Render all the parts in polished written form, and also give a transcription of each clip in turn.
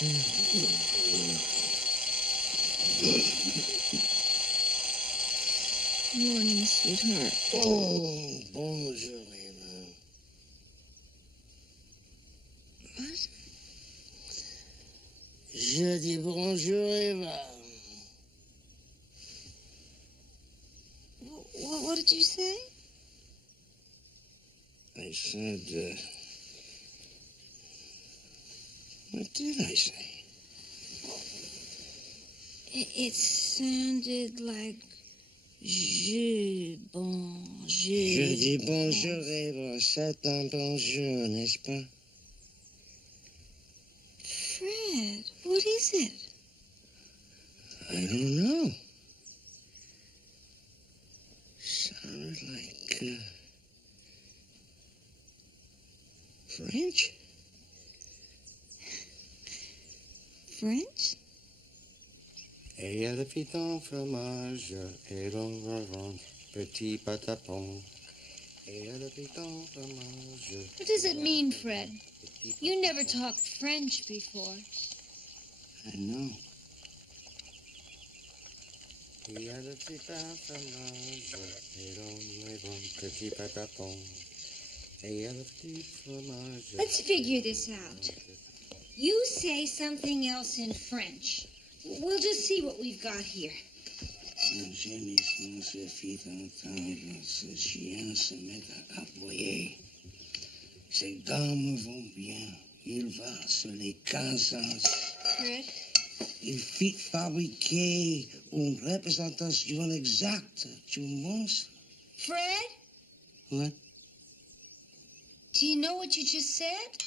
Morning, sweetheart. Oh, bonjour, Eva. What? Je dis bonjour, Eva. What did you say? I said, what did I say? It sounded like je Je dis bonjour, Eva. C'est un bonjour, n'est-ce pas? Fred, what is it? I don't know. Sounded like, French? French? Et à la fit en fromage, et l'on petit patapon. Et à la fit en fromage. What does it mean, Fred? You never talked French before. I know. Et à la fit en fromage, et l'on petit patapon. Et à la fit fromage. Let's figure this out. You say something else in French. We'll just see what we've got here. Le gémissement se fit entendre, ce chien se met à aboyer. Ces dames vont bien, il va sur les Kansas. Fred? Il fit fabriquer une représentation exacte du monstre. Fred? What? Do you know what you just said?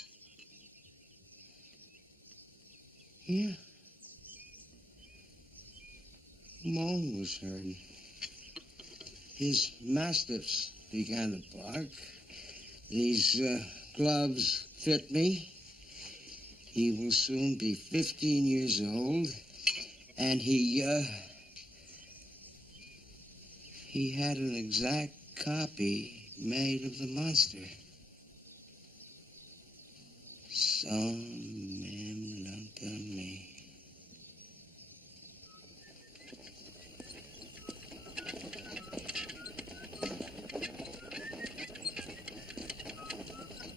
Yeah. Moan was heard. His mastiffs began to bark. These gloves fit me. He will soon be 15 years old, and he had an exact copy made of the monster. Sans même l'entendre.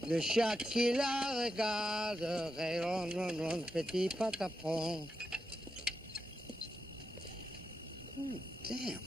Le chat qui la regarde, ron, petit patapon. Oh, damn.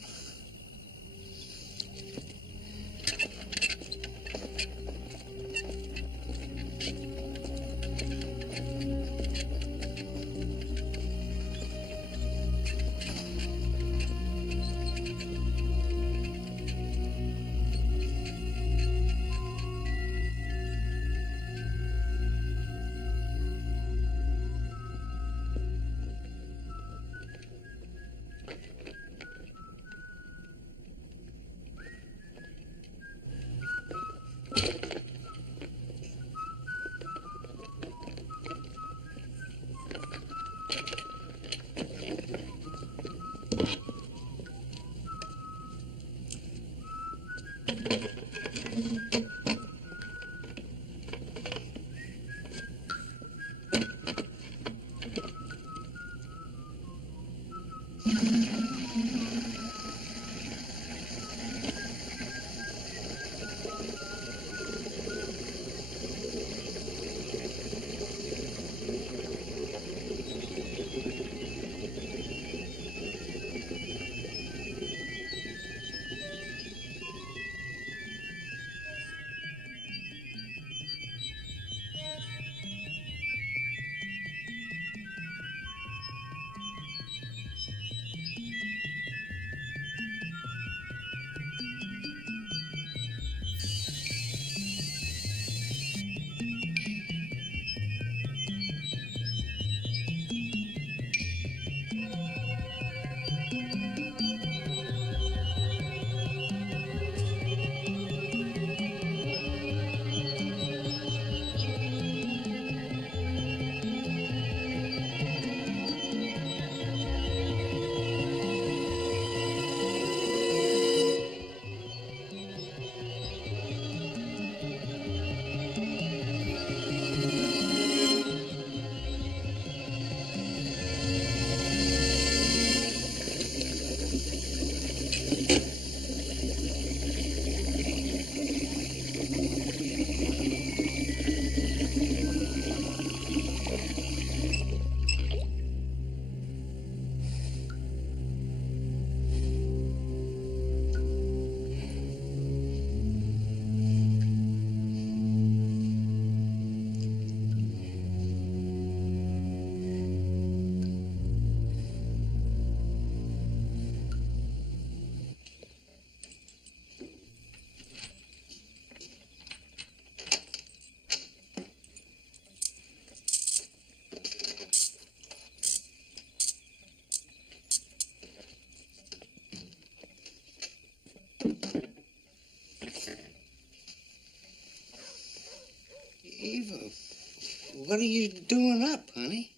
What are you doing up, honey?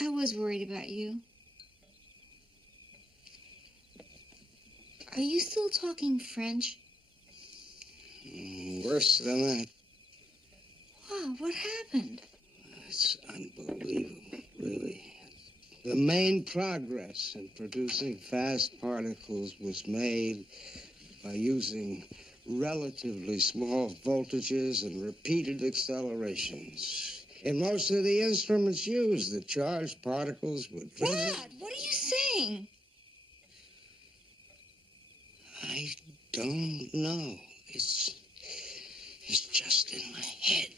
I was worried about you. Are you still talking French? Worse than that. Wow, what happened? It's unbelievable, really. The main progress in producing fast particles was made by using relatively small voltages and repeated accelerations. In most of the instruments used, the charged particles were driven... Dad, what are you saying? I don't know. It's just in my head.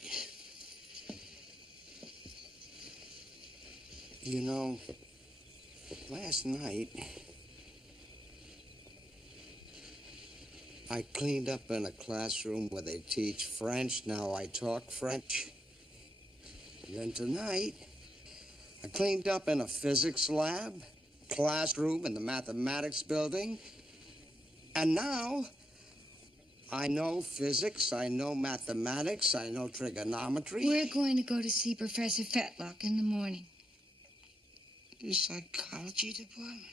You know, last night, I cleaned up in a classroom where they teach French. Now I talk French. And then tonight, I cleaned up in a physics lab, classroom in the mathematics building. And now, I know physics, I know mathematics, I know trigonometry. We're going to go to see Professor Fetlock in the morning. The psychology department?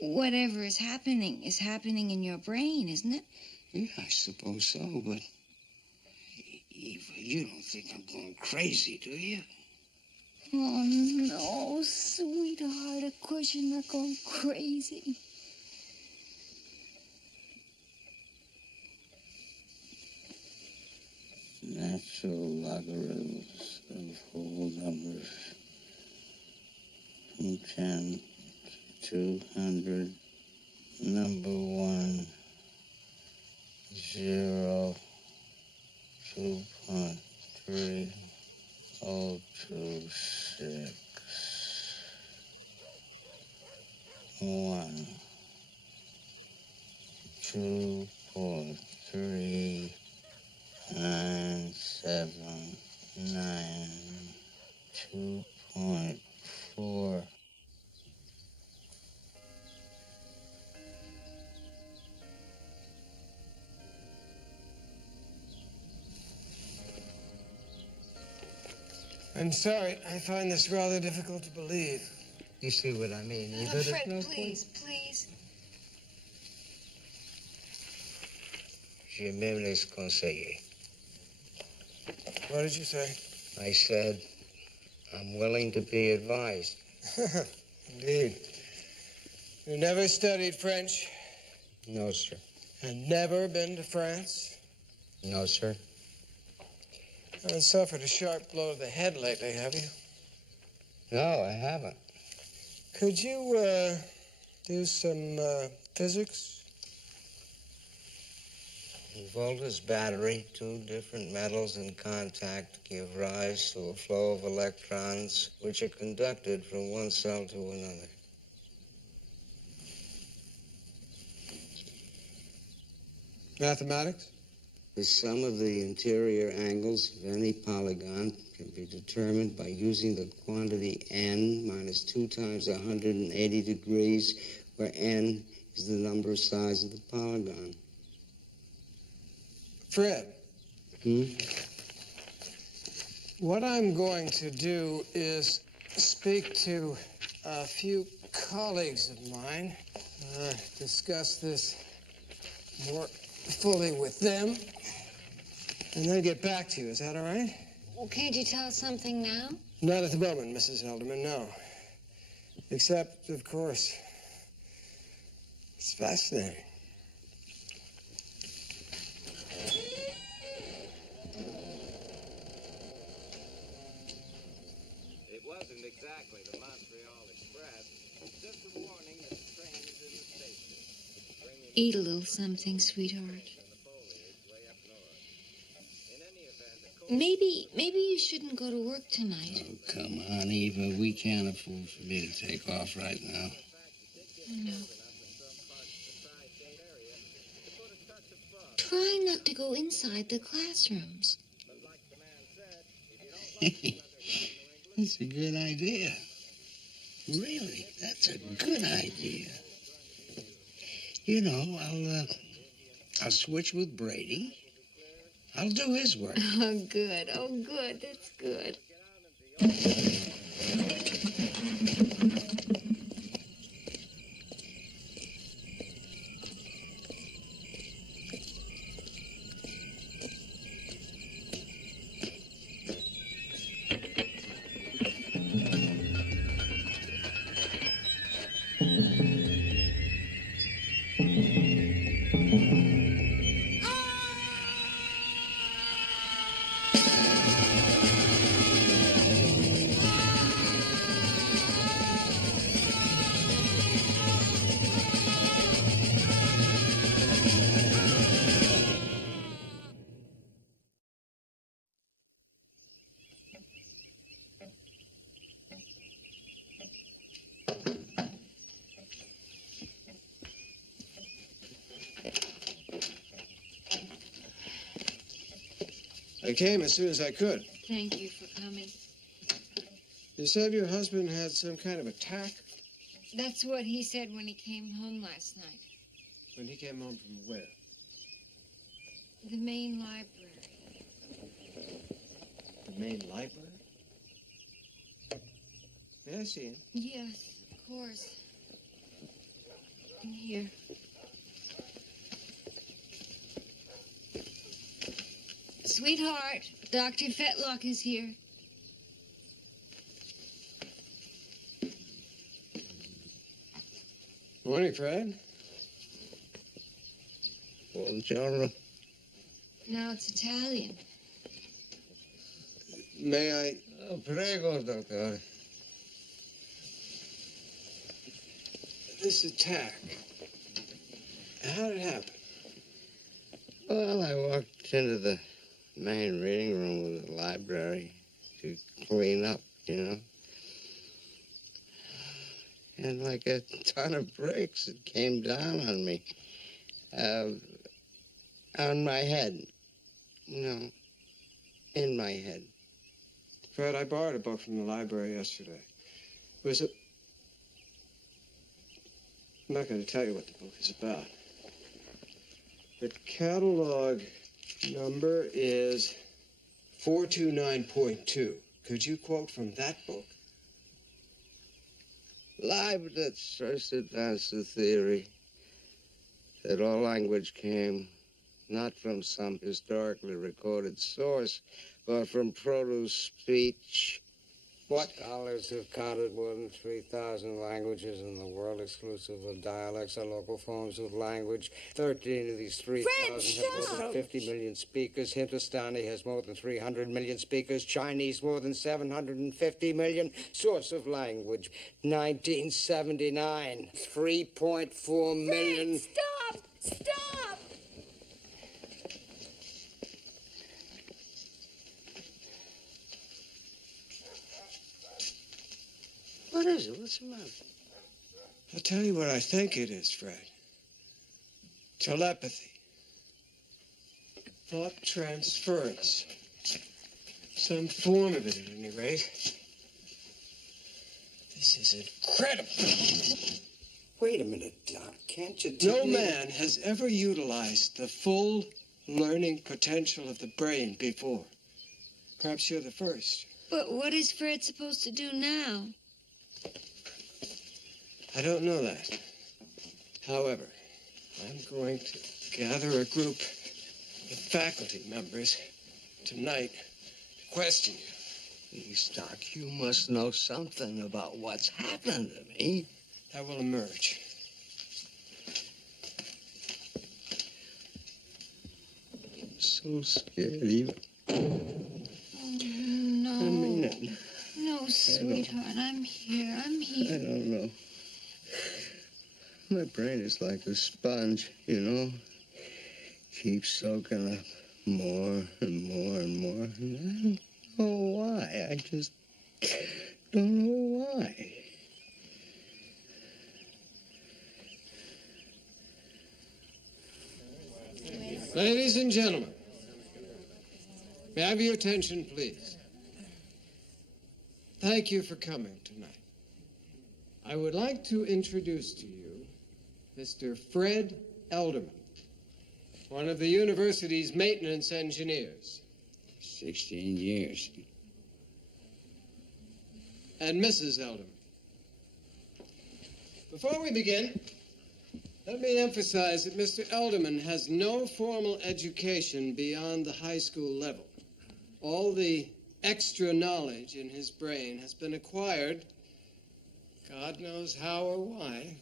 Whatever is happening in your brain, isn't it? Yeah, I suppose so, but... Eva, you don't think I'm going crazy, do you? Oh, no, sweetheart. Of course you're not going crazy. Natural logarithms of whole numbers from 10 to 200. Number 1, 0, 2.3026, 1, 2.3979, 2.4. I'm sorry. I find this rather difficult to believe. You see what I mean? Fred, please, please. Je m'aime les conseiller. What did you say? I said, I'm willing to be advised. Indeed. You never studied French? No, sir. And never been to France? No, sir. Haven't suffered a sharp blow to the head lately, have you? No, I haven't. Could you, do some, physics? Volta's battery, 2 different metals in contact give rise to a flow of electrons which are conducted from one cell to another. Mathematics? The sum of the interior angles of any polygon can be determined by using the quantity n minus 2 times 180 degrees, where n is the number of sides of the polygon. Fred. What I'm going to do is speak to a few colleagues of mine, discuss this more fully with them, and then get back to you. Is that all right? Well, can't you tell us something now? Not at the moment, Mrs. Elderman, no. Except, of course, it's fascinating. It wasn't exactly the Montreal Express. Just a warning that the train is in the station. Eat a little something, sweetheart. Maybe you shouldn't go to work tonight. Oh, come on, Eva. We can't afford for me to take off right now. No. Try not to go inside the classrooms. That's a good idea. Really, that's a good idea. You know, I'll switch with Brady, I'll do his work. Oh, good. Oh, good. That's good. I came as soon as I could. Thank you for coming. You said your husband had some kind of attack? That's what he said when he came home last night. When he came home from where? The main library. The main library? May I see him? Yes, of course. In here. Sweetheart, Dr. Fetlock is here. Morning, Fred. Buongiorno. Now it's Italian. May I? Oh, prego, doctor. This attack. How did it happen? Well, I walked into the main reading room of the library to clean up, you know. And like a ton of bricks, it came down on me. On my head. No, in my head. Fred, I borrowed a book from the library yesterday. Was it? I'm not going to tell you what the book is about. The catalog number is 429.2. Could you quote from that book? Leibniz first advanced the theory that all language came not from some historically recorded source, but from proto-speech. What? Scholars have counted more than 3,000 languages in the world, exclusive of dialects or local forms of language. 13 of these 3,000 have more than 50 million speakers. Hindustani has more than 300 million speakers. Chinese more than 750 million. Source of language, 1979. 3.4 million. Stop! Stop! What is it? What's the matter? I'll tell you what I think it is, Fred. Telepathy. Thought transference. Some form of it, at any rate. This is incredible. Wait a minute, Doc. Can't you tell No me? man has ever utilized the full learning potential of the brain before. Perhaps you're the first. But what is Fred supposed to do now? I don't know that. However, I'm going to gather a group of faculty members tonight to question you. Please, Doc, you must know something about what's happened to me. That will emerge. I'm so scared even. No. I mean it. No, sweetheart, I'm here. I'm I here. don't know. My brain is like a sponge, you know? Keeps soaking up more and more and more. And I don't know why. I just don't know why. Ladies and gentlemen, may I have your attention, please? Thank you for coming tonight. I would like to introduce to you Mr. Fred Elderman, one of the university's maintenance engineers. 16 years. And Mrs. Elderman. Before we begin, let me emphasize that Mr. Elderman has no formal education beyond the high school level. All the extra knowledge in his brain has been acquired, God knows how or why,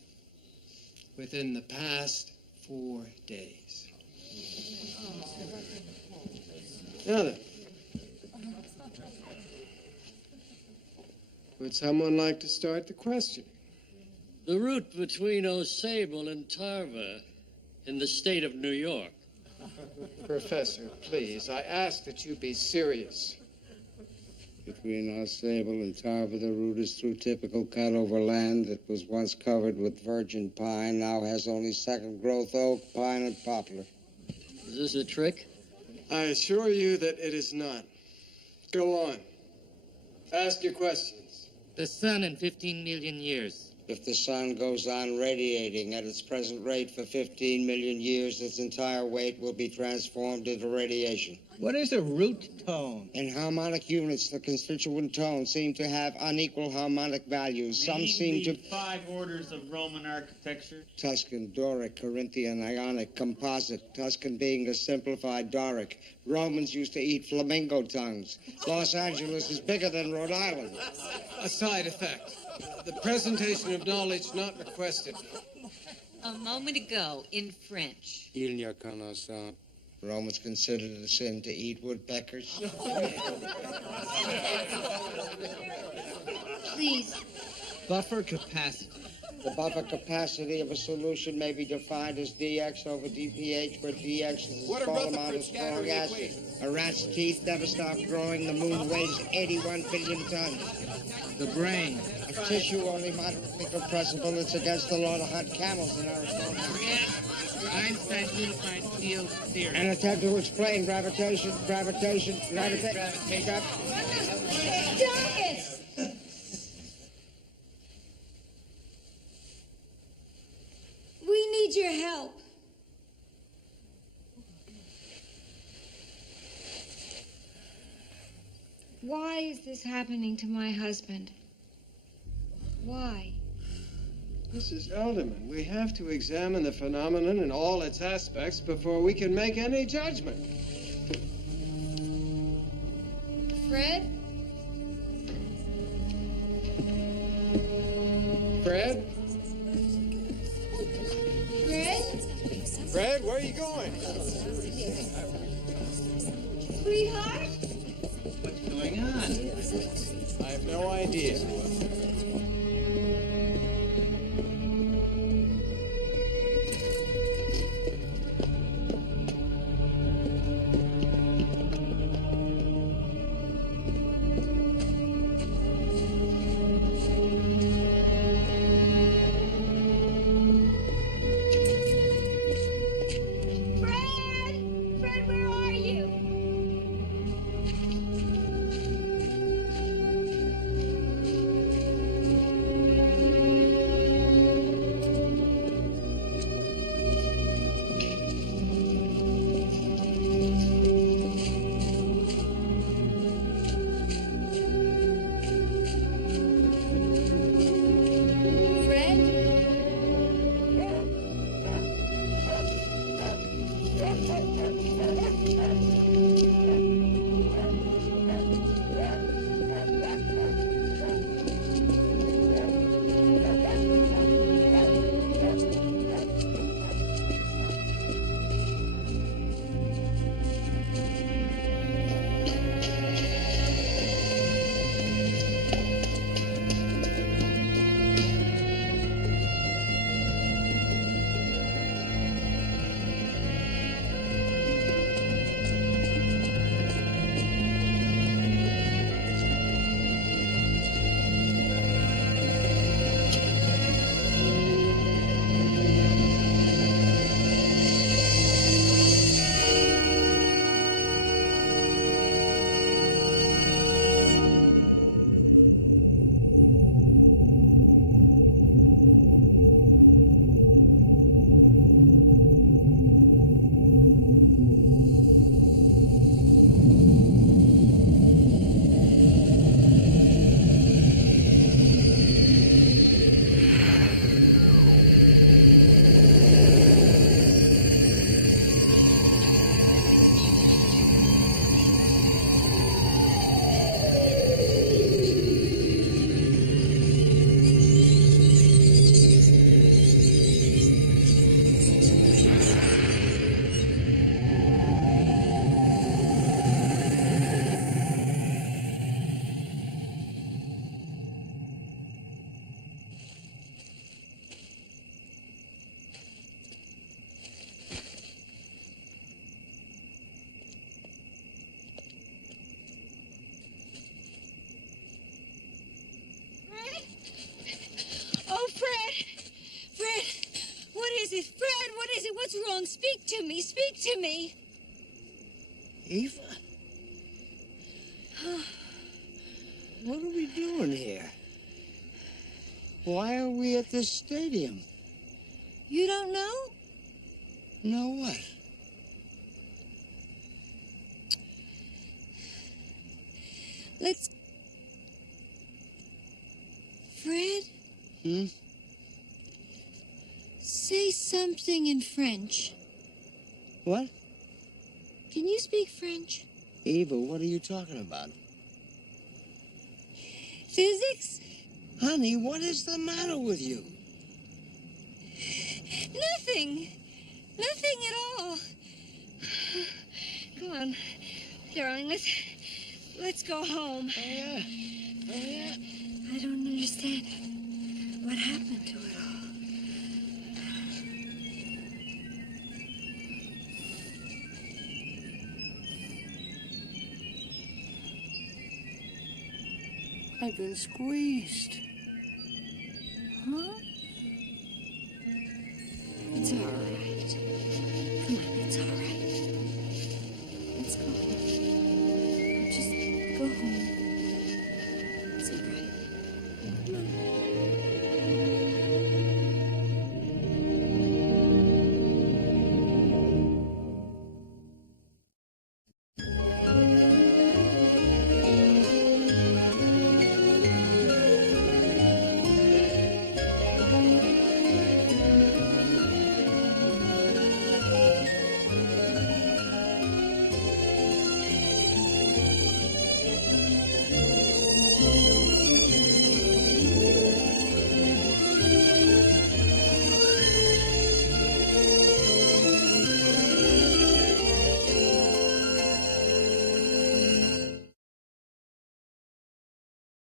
within the past 4 days. Now then, would someone like to start the question? The route between Osable and Tarva in the state of New York. Professor, please, I ask that you be serious. Between Osable and Tarva, the route is through typical cut-over land that was once covered with virgin pine, now has only second-growth oak, pine, and poplar. Is this a trick? I assure you that it is not. Go on. Ask your questions. The sun in 15 million years. If the sun goes on radiating at its present rate for 15 million years, its entire weight will be transformed into radiation. What is a root tone? In harmonic units, the constituent tones seem to have unequal harmonic values. Some seem to... 5 orders of Roman architecture. Tuscan, Doric, Corinthian, Ionic, Composite. Tuscan being a simplified Doric. Romans used to eat flamingo tongues. Los Angeles is bigger than Rhode Island. A side effect. The presentation of knowledge not requested. A moment ago, in French. Il n'y a qu'un instant. Romans considered it a sin to eat woodpeckers. Please. Buffer capacity. The buffer capacity of a solution may be defined as dx over dph, where dx is a small amount of strong acid. A rat's teeth never stop growing. The moon weighs 81 billion tons. The brain. A tissue only moderately compressible. It's against the law to hunt camels in Arizona. Einstein's unified field theory. An attempt to explain gravitation. Stop it! We need your help. Why is this happening to my husband? Why? Mrs. Elderman, we have to examine the phenomenon in all its aspects before we can make any judgment. Fred? Fred? Fred? Fred, where are you going? Sweetheart? What's going on? I have no idea. Fred, where are you? What's wrong? Speak to me. Speak to me. Eva? What are we doing here? Why are we at this stadium? You don't know? Know what? Let's... Fred? Hmm? Say something in French. What? Can you speak French? Eva, what are you talking about? Physics? Honey, what is the matter with you? Nothing. Nothing at all. Come on, darling, let's go home. Oh, yeah. Oh, yeah. I don't understand what happened to it all. I've been squeezed. Huh?